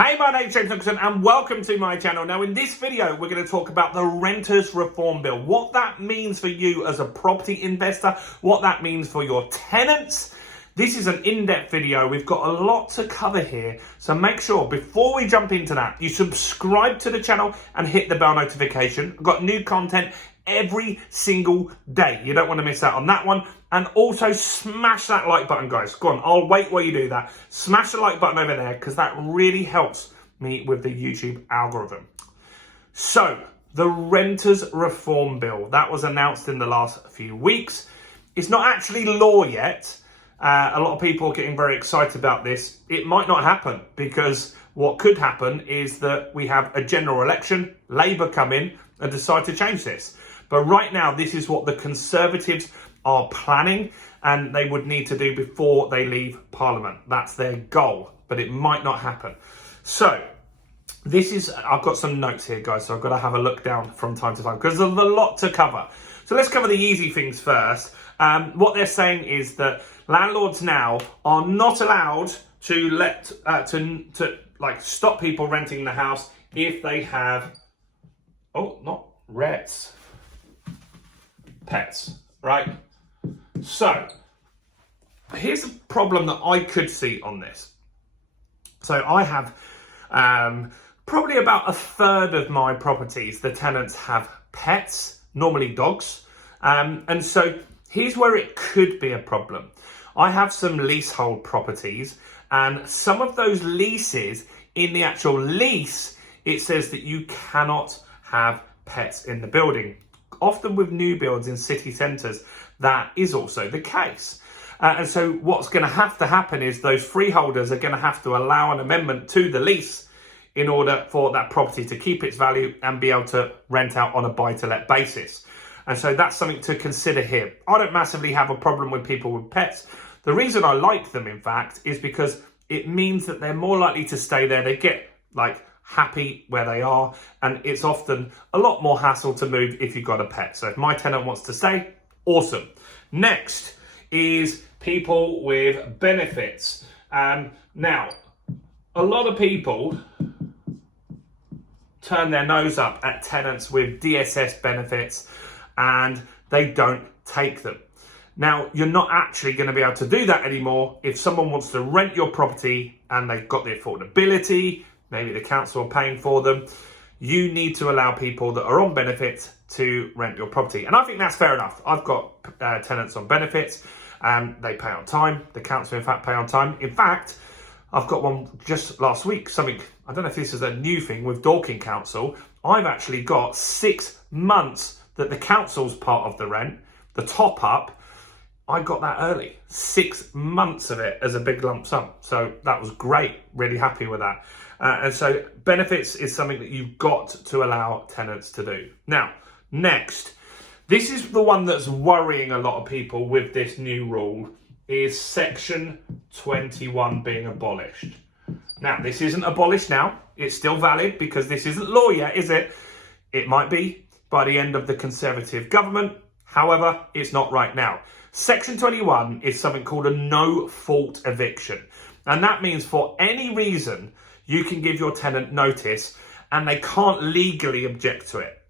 Hey, my name's Nicholson and welcome to my channel. Now in this video, we're going to talk about the Renters Reform Bill, what that means for you as a property investor, what that means for your tenants. This is an in-depth video. We've got a lot to cover here. So make sure before we jump into that, you subscribe to the channel and hit the bell notification. I've got new content every single day. You don't want to miss out on that one. And also smash that like button, guys. Go on, I'll wait while you do that. Smash the like button over there because that really helps me with the YouTube algorithm. So, the Renters Reform Bill, that was announced in the last few weeks. It's not actually law yet. A lot of people are getting very excited about this. It might not happen because what could happen is that we have a general election, Labour come in and decide to change this. But right now, this is what the Conservatives are planning and they would need to do before they leave Parliament. That's their goal, but it might not happen. So I've got some notes here, guys, so I've got to have a look down from time to time because there's a lot to cover. So let's cover the easy things first. What they're saying is that landlords now are not allowed to let like stop people renting the house if they have pets, right? So here's a problem that I could see on this. So I have probably about a third of my properties, the tenants have pets, normally dogs. And so here's where it could be a problem. I have some leasehold properties and some of those leases, in the actual lease, it says that you cannot have pets in the building. Often with new builds in city centres, that is also the case. And so what's going to happen is those freeholders are going to have to allow an amendment to the lease in order for that property to keep its value and be able to rent out on a buy-to-let basis. And so that's something to consider here. I don't massively have a problem with people with pets. The reason I like them, in fact, is because it means that they're more likely to stay there. They get happy where they are, and it's often a lot more hassle to move if you've got a pet. So if my tenant wants to stay, awesome. Next is people with benefits. Now, a lot of people turn their nose up at tenants with DSS benefits and they don't take them. Now, you're not actually going to be able to do that anymore. If someone wants to rent your property and they've got the affordability, maybe the council are paying for them, you need to allow people that are on benefits to rent your property. And I think that's fair enough. I've got tenants on benefits and they pay on time. The council, in fact, pay on time. In fact, I've got one just last week, I don't know if this is a new thing with Dorking Council. I've actually got 6 months that the council's part of the rent, the top up, I got that early, 6 months of it as a big lump sum. So that was great, really happy with that. And so benefits is something that you've got to allow tenants to do. Now, next, this is the one that's worrying a lot of people with this new rule, is Section 21 being abolished. Now, this isn't abolished now. It's still valid because this isn't law yet, is it? It might be by the end of the Conservative government. However, it's not right now. Section 21 is something called a no-fault eviction. And that means for any reason, you can give your tenant notice and they can't legally object to it.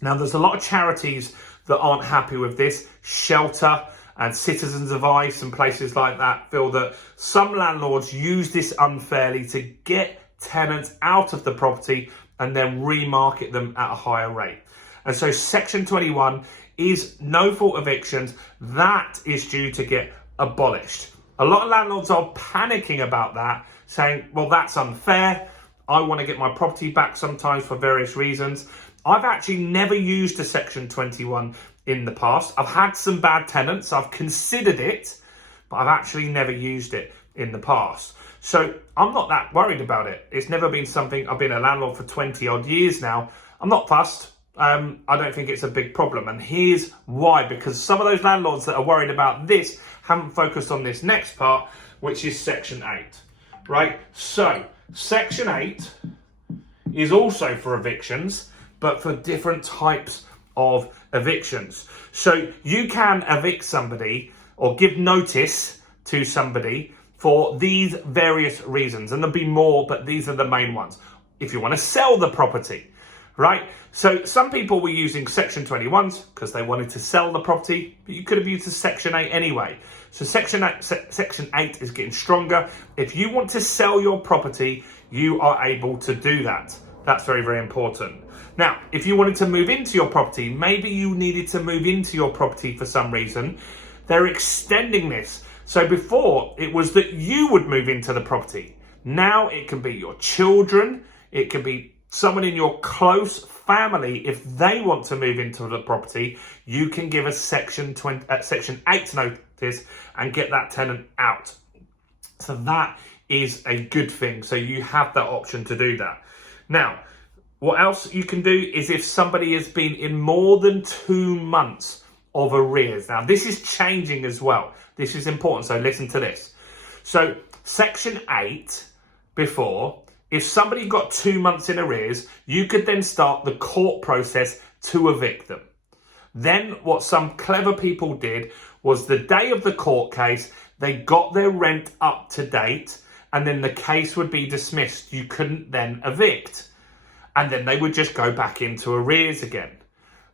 Now, there's a lot of charities that aren't happy with this. Shelter and Citizens of Ice and places like that feel that some landlords use this unfairly to get tenants out of the property and then remarket them at a higher rate. And so Section 21 is no-fault evictions. That is due to get abolished. A lot of landlords are panicking about that, saying, well, that's unfair. I want to get my property back sometimes for various reasons. I've actually never used a Section 21 in the past. I've had some bad tenants. I've considered it, but I've actually never used it in the past. So I'm not that worried about it. It's never been something. I've been a landlord for 20 odd years now. I'm not fussed. I don't think it's a big problem. And here's why, because some of those landlords that are worried about this haven't focused on this next part, which is Section 8, right? So Section 8 is also for evictions, but for different types of evictions. So you can evict somebody or give notice to somebody for these various reasons. And there'll be more, but these are the main ones. If you want to sell the property, right? So some people were using Section 21s because they wanted to sell the property, but you could have used a Section 8 anyway. So Section 8 is getting stronger. If you want to sell your property, you are able to do that. That's very, very important. Now, if you wanted to move into your property, maybe you needed to move into your property for some reason, they're extending this. So before, it was that you would move into the property. Now it can be your children, it can be someone in your close family. If they want to move into the property, you can give a Section 8 notice and get that tenant out. So that is a good thing. So you have that option to do that. Now, what else you can do is if somebody has been in more than 2 months of arrears. Now, this is changing as well. This is important, so listen to this. So Section 8 before, if somebody got 2 months in arrears, you could then start the court process to evict them. Then what some clever people did was the day of the court case, they got their rent up to date, and then the case would be dismissed. You couldn't then evict. And then they would just go back into arrears again.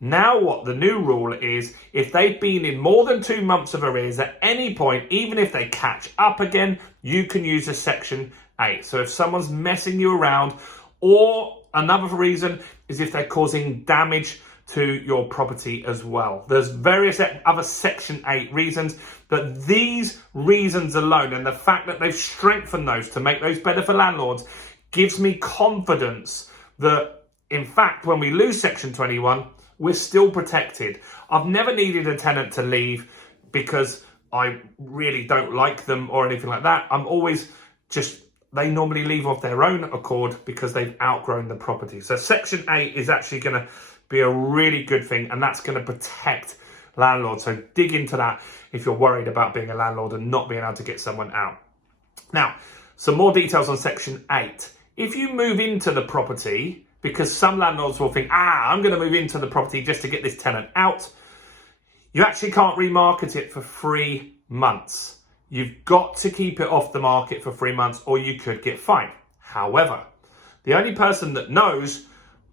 Now what the new rule is, if they've been in more than 2 months of arrears at any point, even if they catch up again, you can use a Section 8. So if someone's messing you around, or another reason is if they're causing damage to your property as well. There's various other Section 8 reasons, but these reasons alone and the fact that they've strengthened those to make those better for landlords gives me confidence that, in fact, when we lose Section 21, we're still protected. I've never needed a tenant to leave because I really don't like them or anything like that. I'm always they normally leave of their own accord because they've outgrown the property. So Section 8 is actually going to be a really good thing, and that's going to protect landlords. So dig into that if you're worried about being a landlord and not being able to get someone out. Now, some more details on Section 8. If you move into the property, because some landlords will think, I'm going to move into the property just to get this tenant out, you actually can't remarket it for 3 months. You've got to keep it off the market for 3 months or you could get fined. However, the only person that knows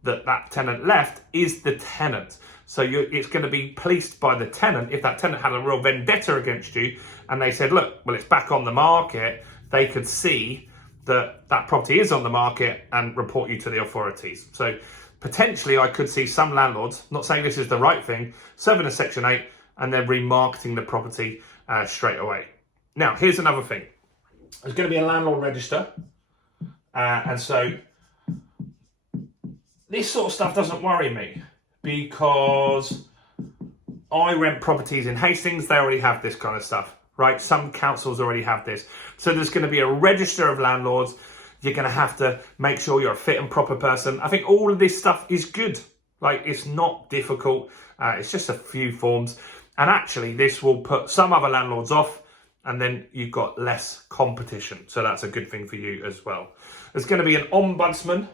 that tenant left is the tenant. So it's going to be policed by the tenant. If that tenant had a real vendetta against you and they said, look, well, it's back on the market, they could see that property is on the market and report you to the authorities. So potentially I could see some landlords, not saying this is the right thing, serving a Section 8 and then remarketing the property straight away. Now, here's another thing. There's going to be a landlord register. And so this sort of stuff doesn't worry me because I rent properties in Hastings. They already have this kind of stuff, right? Some councils already have this. So there's going to be a register of landlords. You're going to have to make sure you're a fit and proper person. I think all of this stuff is good. Like, it's not difficult. It's just a few forms. And actually, this will put some other landlords off, and then you've got less competition. So that's a good thing for you as well. There's going to be an ombudsman.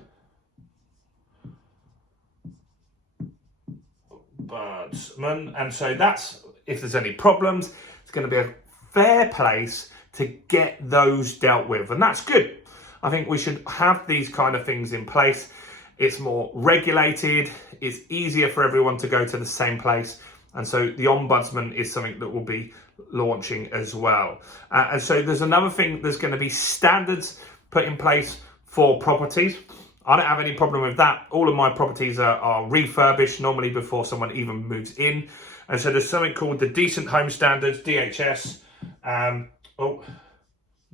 And so that's, if there's any problems, it's going to be a fair place to get those dealt with. And that's good. I think we should have these kind of things in place. It's more regulated. It's easier for everyone to go to the same place. And so the ombudsman is something that will be launching as well. And so there's another thing, there's going to be standards put in place for properties. I don't have any problem with that. All of my properties are refurbished normally before someone even moves in. And so there's something called the Decent Home Standards, DHS.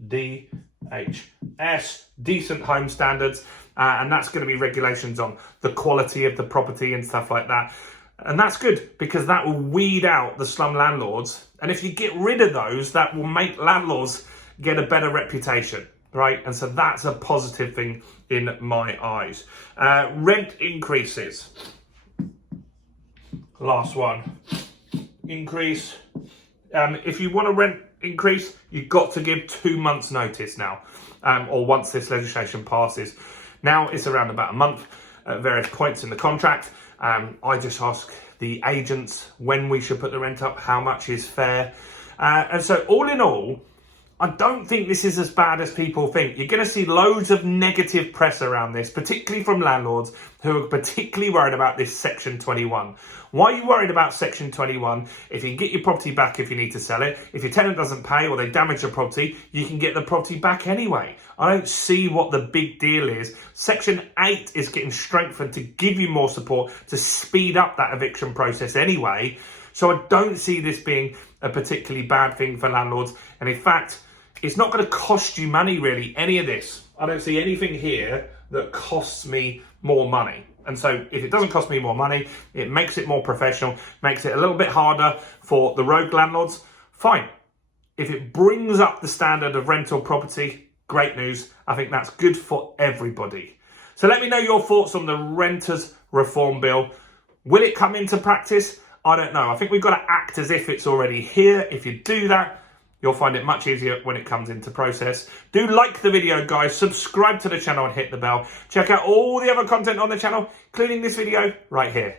DHS, Decent Home Standards. And that's going to be regulations on the quality of the property and stuff like that. And that's good because that will weed out the slum landlords. And if you get rid of those, that will make landlords get a better reputation, right? And so that's a positive thing in my eyes. Rent increases. Last one. Increase. If you want a rent increase, you've got to give 2 months notice now, or once this legislation passes. Now it's around about a month at various points in the contract. I just ask the agents when we should put the rent up, how much is fair. And so all in all, I don't think this is as bad as people think. You're going to see loads of negative press around this, particularly from landlords who are particularly worried about this Section 21. Why are you worried about Section 21? If you can get your property back if you need to sell it, if your tenant doesn't pay or they damage the property, you can get the property back anyway. I don't see what the big deal is. Section 8 is getting strengthened to give you more support, to speed up that eviction process anyway. So I don't see this being a particularly bad thing for landlords. And in fact, it's not going to cost you money, really, any of this. I don't see anything here that costs me more money. And so if it doesn't cost me more money, it makes it more professional, makes it a little bit harder for the rogue landlords, fine. If it brings up the standard of rental property, great news. I think that's good for everybody. So let me know your thoughts on the Renters Reform Bill. Will it come into practice? I don't know. I think we've got to act as if it's already here. If you do that, you'll find it much easier when it comes into process. Do like the video, guys. Subscribe to the channel and hit the bell. Check out all the other content on the channel, including this video right here.